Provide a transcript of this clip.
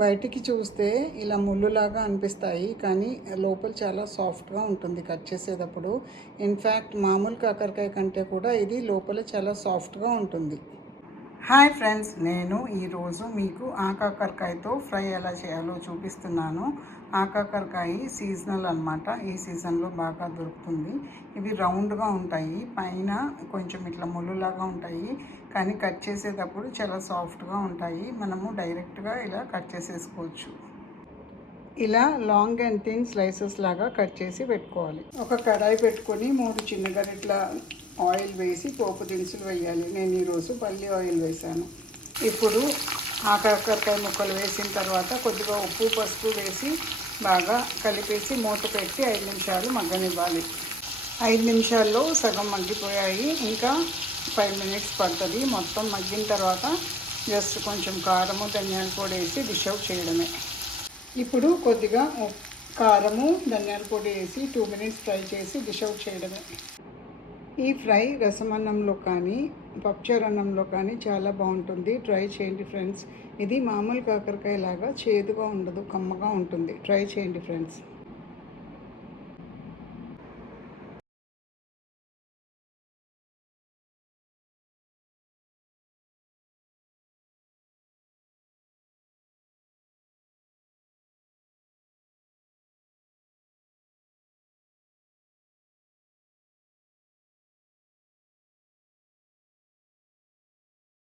బయటికి చూస్తే ఇలా ముళ్ళులాగా అనిపిస్తాయి, కానీ లోపల చాలా సాఫ్ట్గా ఉంటుంది కట్ చేసేటప్పుడు. ఇన్ఫ్యాక్ట్ మామూలు కాకరకాయ కంటే కూడా ఇది లోపల చాలా సాఫ్ట్గా ఉంటుంది. హాయ్ ఫ్రెండ్స్, నేను ఈరోజు మీకు ఆకాకరకాయతో ఫ్రై ఎలా చేయాలో చూపిస్తున్నాను. ఆకాకరకాయ సీజనల్ అన్నమాట, ఈ సీజన్లో బాగా దొరుకుతుంది. ఇవి రౌండ్గా ఉంటాయి, పైన కొంచెం ఇట్లా ముళ్ళులాగా ఉంటాయి, కానీ కట్ చేసేటప్పుడు చాలా సాఫ్ట్గా ఉంటాయి. మనము డైరెక్ట్గా ఇలా కట్ చేసేసుకోవచ్చు. ఇలా లాంగ్ అండ్ థిన్ స్లైసెస్ లాగా కట్ చేసి పెట్టుకోవాలి. ఒక కడాయి పెట్టుకొని 3 చిన్న గరిటెల ఆయిల్ వేసి పోపు దినుసులు వేయాలి. నేను ఈరోజు పల్లి ఆయిల్ వేసాను. ఇప్పుడు ఆకాకరకాయ ముక్కలు వేసిన తర్వాత కొద్దిగా ఉప్పు పసుపు వేసి బాగా కలిపేసి మూత పెట్టి 5 నిమిషాలు మగ్గనివ్వాలి. 5 నిమిషాల్లో సగం మగ్గిపోయాయి, ఇంకా 5 మినిట్స్ పడుతుంది. మొత్తం మగ్గిన తర్వాత జస్ట్ కొంచెం కారము ధనియాల పొడి వేసి డిష్ అవుట్ చేయడమే. ఇప్పుడు కొద్దిగా కారము ధనియాల పొడి వేసి 2 మినిట్స్ ఫ్రై చేసి డిష్ అవుట్ చేయడమే. ఈ ఫ్రై రసమన్నంలో కానీ పప్పుచారు అన్నంలో కానీ చాలా బాగుంటుంది. ట్రై చేయండి ఫ్రెండ్స్. ఇది మామూలు కాకరకాయ లాగా చేదుగా ఉండదు, కమ్మగా ఉంటుంది. ట్రై చేయండి ఫ్రెండ్స్.